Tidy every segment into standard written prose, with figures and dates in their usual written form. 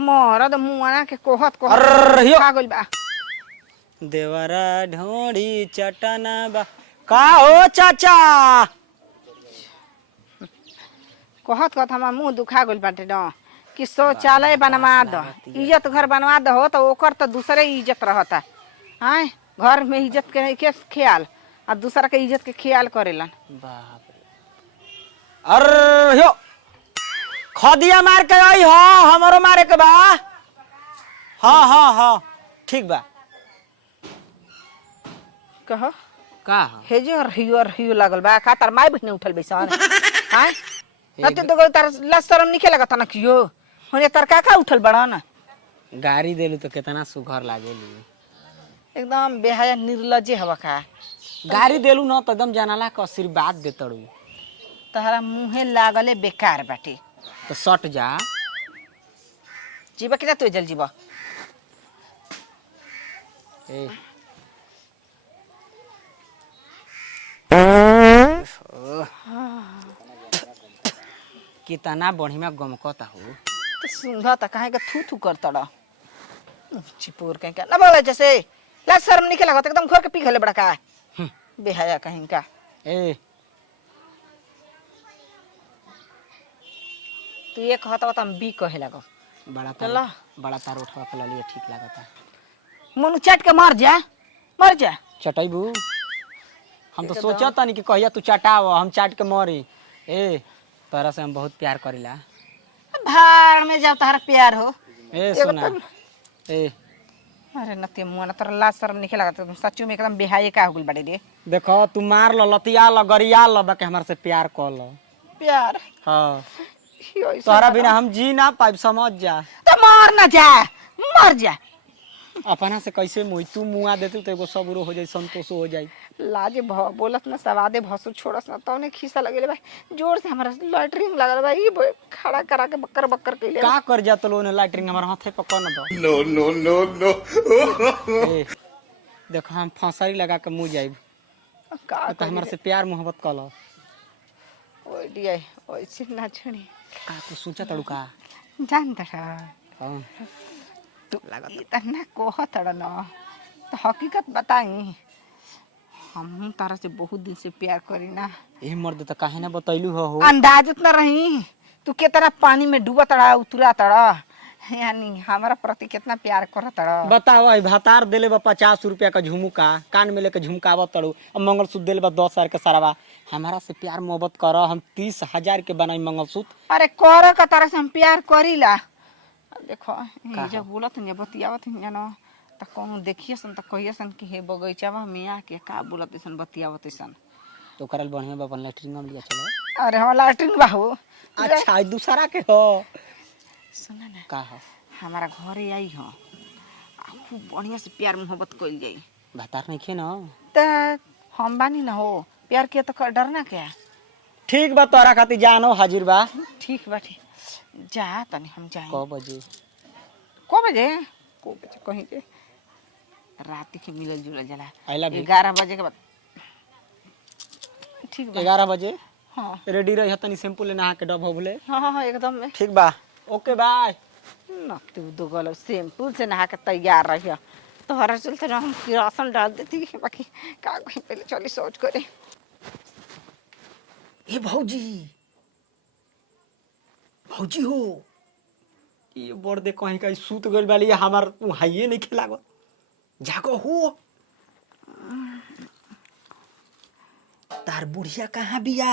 मरद मुआना के कोहत कोहत खा गइल बा। देवरा ढोड़ी चटना बा का हो चाचा कहत कहत हमार मुंह दुखा गइल बाटे न कि शौचालय बनवा द इज्जत घर बनवा द हो तो ओकर तो दूसरे इज्जत रहता। हाँ घर में इज्जत के ख्याल और दूसरा के इज्जत के ख्याल करेलन। बाप रे अरे हो खदिया मार के आई हो हमरो मारे के बा। हाँ हाँ हाँ ठीक बा कह का हेजे और हियो लागल बा का तार माई बहने उठल बैसन। हां नते तो तार लसरम निके लगता न कियो होने तार का उठल बड़ा न गाड़ी देलू तो कितना सुघर लागेली एकदम बेहाया निर्लज्ज हवा का गाड़ी देलू न तो एकदम जनाला के आशीर्वाद देतड़ू तहरा मुंहे लागले बेकार बाटे तो सट जा जीवा किना तो जल जीवा ए कितना बढ़िया गमकता हो तो सुंघा त काहे का थू थू करतड़ा चिपोर कहीं का ना बोले जैसे ला शर्म निके लगत एकदम घोर के पी गले बड़ा का बेहाया कहीं का। ए तू ये कहता त हम बी कहे लगो बड़ा तार उठवा के लिए ठीक लागता मन चट के मर जा चटैबू हम तो सोचता नहीं कि कहिया तू चटाव हम चाट के मरी ए तोरा से हम बहुत प्यार करीला भाड़ में जाओ तारा प्यार हो ए सुना ए अरे नते मुआना तोरा ला शर्म निके लगत सच्चू में एकदम बेहाया का हो गइल बाड़े रे। देखो तू मार ल लतिया ल गरिया ल बाके हमरा से प्यार कर ल प्यार हां तोरा बिना हम जी ना पाइब समझ जा तो मर जा अपना से कैसे मुई तू मुआ देतू तो एगो सबरो हो जाई संतोष हो जाई लाजे बोलत ना सवादे भसु छोड़स ना तौने खीसा लगेले भाई जोर से हमरा लैटरिन लगल भाई ई खड़ा करा के बक्कर बक्कर कइले का कर जा तो लोने लैटरिन हमर हाथे पकड़ न दो नो देखो हम फंसाई लगा के मुंह जाइब का तो हमरा से प्यार मोहब्बत कल ओए डिया ओए चिन्ना छणी का तू सोचा तड़ू का जानता हां तू लागत इतना कोहतड़ न तो हकीकत बताई हम तारा से बहुत दिन से प्यार करी ना ए मर्द त काहे ना बतैलू हो अंदाज उतना रही तू कितना पानी में डूबा तड़ा उतरा तड़ा यानी हमारा प्रति कितना प्यार कर तड़ा बताओ भातार देले बा 50 रुपया का झुमका कान में लेके झुमकावत तड़ू और मंगलसूत्र देले बा 10,000 के सारावा हमारा से प्यार मोहब्बत कर हम 30,000 के बनाई मंगलसूत्र अरे कर का तारा से हम प्यार करीला देखो ये जब बोलत न बतियावत न जानो त कोनो देखिए सन त कहिए सन कि हे बगीचावा में आके का बोलत सन बतियावत सन तो करल बढ़िया बा अपन लैट्रिन में लिया चलो अरे हम लैट्रिन बा हो अच्छा दूसरा के हो सुना ना का हो हमारा घरे आई हो खूब बढ़िया से प्यार मोहब्बत कइल जाई भातार नहीं खे ना त हम बानी ना हो प्यार के तो डरना क्या ठीक बा तोरा खातिर जानो हाजिर बा ठीक बाटे जा तनी हम जाए क बजे कहीं के रात के मिलल जुलल जला आई लव यू 11 बजे के बाद ठीक बा 11 बजे हां रेडी रही तनी शैम्पू ले नहा के डब हो बोले हां एकदम में ठीक बा ओके बाय न तू दो गल शैम्पू से नहा के तैयार रहिया तोहरा चलते हम किरासन डाल देती बाकी का कहीं पहले चली सोच करे। ए भौजी हो ये बोर दे कहीं कहीं सूत गइल बाली हमार तू हाइए नहीं खिलागो जागो हो तार बुढ़िया कहाँ बिया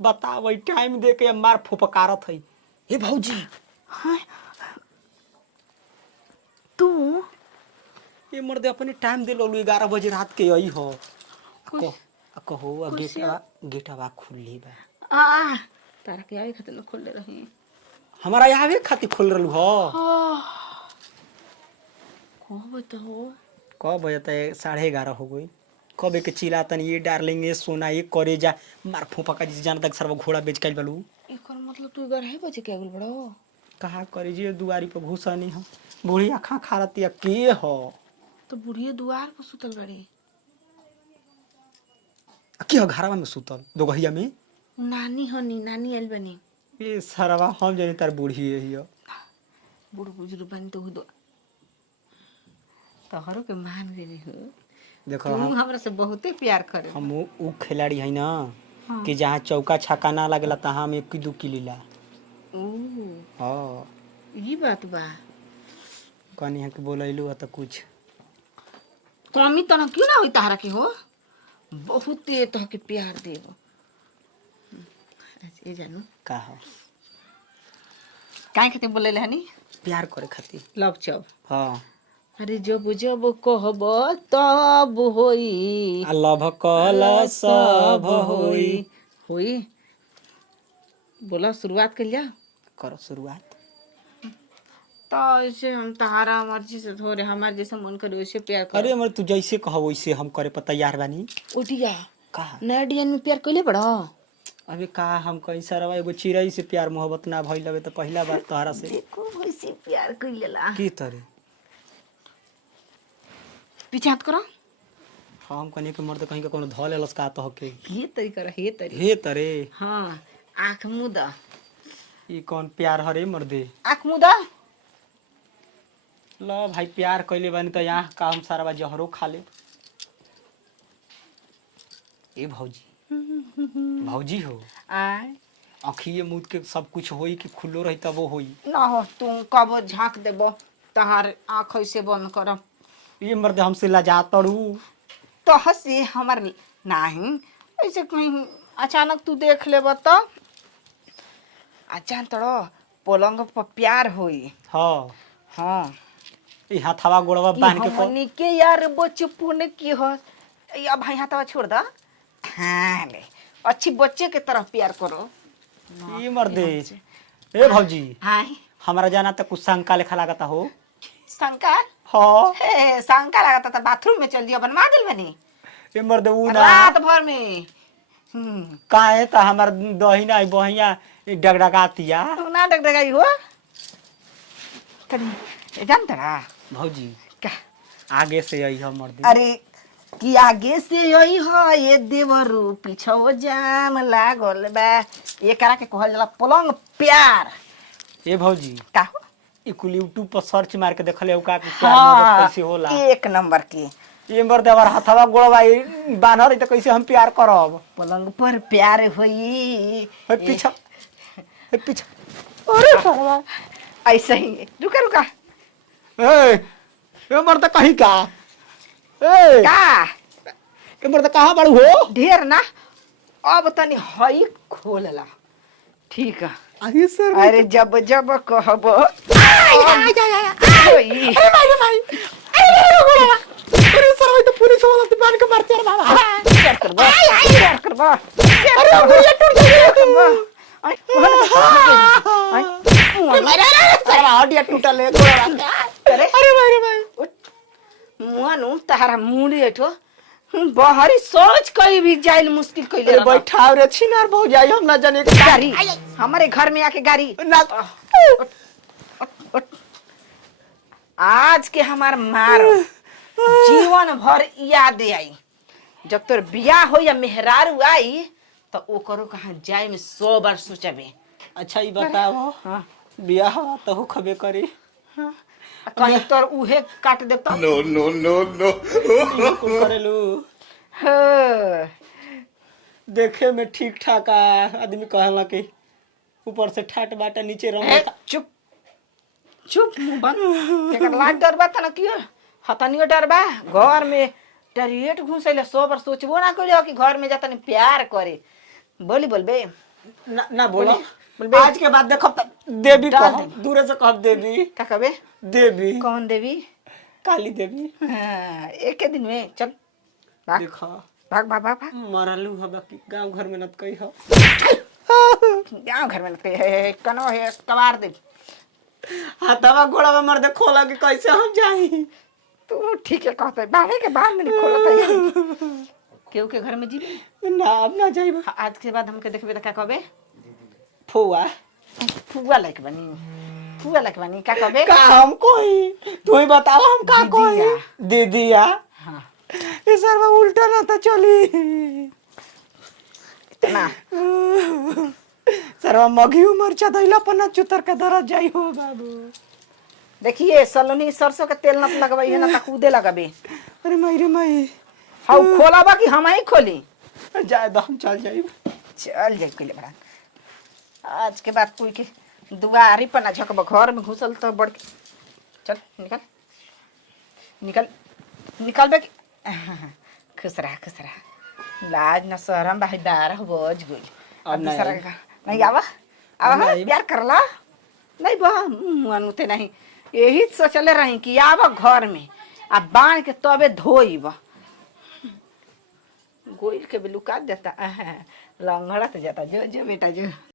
बता वही टाइम दे के मार फुफकारत है हे भौजी हां तू ये मर्दे अपने टाइम दे लो 11 बजे रात के आई हो कहो गेटवा खुली बा आ तारा के आवे खातिर खोल रही हमारा आवे खातिर खोल रहलू हो कब बजे 11:30 हो गई कब एक चिल्ला तनी ये डार्लिंग ये सोना ये करे जा मार फूफा का जिस जान तक सर्व घोड़ा बेच के बलू एकर मतलब तू 11 बजे के आगल बड़ो कहा करे जी दुआरी पर घुसा नहीं हम बूढ़ी आँखा खा रती के हो तो बुढ़िए दुआर पर सुतल बड़ी के हो घरवा में सुतल दोगहिया में नानी हनी नानी आइल बनी ये सरवा हम जानी तार बूढ़ी है हियो। बूढ़ बुजुर्ग बन तो दो तोहरो के मान गई हो। देखो तू हम हमरा से बहुते प्यार करे। ऊ खिलाड़ी है ना हाँ। कि जहाँ चौका छक्का ना लगला तहाँ हम 1 2 लीला। ओ हाँ ये बात बा। कनी है कि बोलैलू है तो कुछ कमी तना क्यों ना होई तारा के हो। बहुते तह के प्यार देव। ए जानू का हो काहे खातिर बोले हनी प्यार करे खातिर। लव चब। हाँ अरे जब जब कहब तब होई। लभ कल सब होई। होई बोला शुरुआत कर लिया। करो शुरुआत। तो ऐसे हम तहारा मर्जी से थोड़े हमारे जैसे मन करे वैसे प्यार कर। अरे हमर तू जैसे कहो वैसे हम करे पर तैयार बानी। उठिया का नया डिजाइन में प्यार कैले बड़ा। अबे का हम कहीं सरवा एगो चिड़ै से प्यार मोहब्बत ना भइल लगे तो पहला बार तोहरा से देखो वैसे प्यार कैलेला की तरे। पीछे हाथ करो। हम कहीं के मर्द कहीं के कोनो ध लेलस का तो के ये तरी कर हे तरी। हे तरे हाँ आँख मुदा। ई कौन प्यार हरे मर्दे। आँख मुदा। ल भाई प्यार कैले बानी तो यहाँ का हम सारा जहरो खा ले। ए भौजी भौजी हो आय आँखिए मुद के सब कुछ होई कि खुलो रही तब वो होई। ना हो तुम कब झाँक देबो तहार आँख ऐसे बंद करब। ये मर्दे हमसे लजा तड़ू। तो हंसी हमार नहीं ऐसे कहीं अचानक तू देख लेब तो अचानक तोड़ो पलंग पर प्यार होई। हाँ हाँ ई हाथवा गोड़वा बांध के हमनी के यार बचपन की हो। अब भाई हाथवा छोड़ दा। हाँ ले अच्छी बच्चे के तरह प्यार करो। ई मर्दे। ए भौजी हाँ हमारा जाना तो कुछ शंका लेखा लागता हो। शंकर हाँ हे शंका लगा था बाथरूम में चल दिया बनवा दिल बनी ए मर्दे ऊ ना रात भर में। काहे त हमार दहिना बहिया डगडगातिया। तू ना डगडगाई हो कहीं जानता ना भौजी क्या। आगे से आई हम मर्दे। अरे कि आगे से यही हो ये देवरू पीछो जाम लागल बा ये करा के कहल जाला पलंग प्यार। ए भौजी का हो ई कुल यूट्यूब पर सर्च मार के देखले का प्यार मोहब्बत कैसे होला। एक नंबर की ये मर्दे हमार हाथवा गोड़वा बांधल रही तो कैसे हम प्यार करब। पलंग पर प्यार होई। हे पीछा हे पीछा। अरे भगवान ऐसा ही रुका रुका ए मर्दे कहीं का ए का ए मर्दे कहाँ बाड़ू हो। ढेर ना अब तनी हई खोलला ठीक है। अरे सर अरे जब जब कहबो अरे सर तो पुलिस वाला तो बांध के मारते हैं बाबा। प्यार करबो प्यार करबो अरे मुझे टूट गया। हड्डिया टूटल है अरे अरे भाई मुआनु तारा मुड़ी एठो बहरी सोच कहीं भी जाइल मुश्किल कइले अरे बैठाव रे छिनार बहु जाई हम ना जाने के गाड़ी हमारे घर में आके गाड़ी ना आज के हमार मार जीवन भर याद आई। जब तोर बियाह हो या मेहरारू आई तो ओकरो कहाँ जाए में 100 बार सोचबे। अच्छा ये बताओ हाँ बियाह तो हो खबे करे कहीं तोर उहे काट दे तो No, no, no, no. कुल करेलू हाँ। देखे में ठीक ठाक आदमी कहला कि ऊपर से ठाट बाटा नीचे ए, रंग चुप चुप मुंह बंद तेकर लाज डरबा त न कियो हतनियो डरबा घर में टरिएट घुसैले 100 बार सोचबो ना कइले कि घर में जातनी प्यार करे। बोली बोलबे ना बोलो बोलबे आज के बाद देखो देवी डाल कह देवी। दूर से कह देवी का कहबे देवी कौन देवी। काली देवी। हाँ, एक के दिन में चल भाग देखो भाग भाग भाग भाग मरलू हबा कि गांव घर में नत कही हो। गाँव घर में लगते है कनो है कबार दे। हाथवा गोड़वा मर्दे खोला कि कैसे हम जाई। तू ठीक है कहते बाहर के बाहर में खोलत है केहू के घर में जीबे ना अब ना जाइब। आज के बाद हमके देखबे त का कहबे फुआ फुआ लाइक बनी का कहबे का हम कोई तू ही बताओ हम का कोई दीदिया। हाँ ये सर्व उल्टा ना था चली इतना सरवा मघी मरचा दैला पन्ना चुतर के दरद जाई हो बाबू। देखिए सलोनी सरसों के तेल न लगवाई है ना त कूदे लगाबे। अरे माई रे माई, हाउ खोलाबा कि हम ही खोली? जाए दो हम चल जाई। चल जाए कइले बड़ा। आज के बाद कोई के दुआरी पर ना झकब, घर में घुसल तो बड़ के चल निकल निकल निकल बे। खुश रहा लाज न शरम भाई 12 बज गई। अब नहीं। दूसरा का नहीं आवा आवा नहीं। प्यार करला नहीं बा मुते नहीं। यही सोचले रही कि आवा घर में आ बांध के तबे धोइब। गोइल के भी लुका देता लंगड़ा तो जाता जो जो बेटा जो।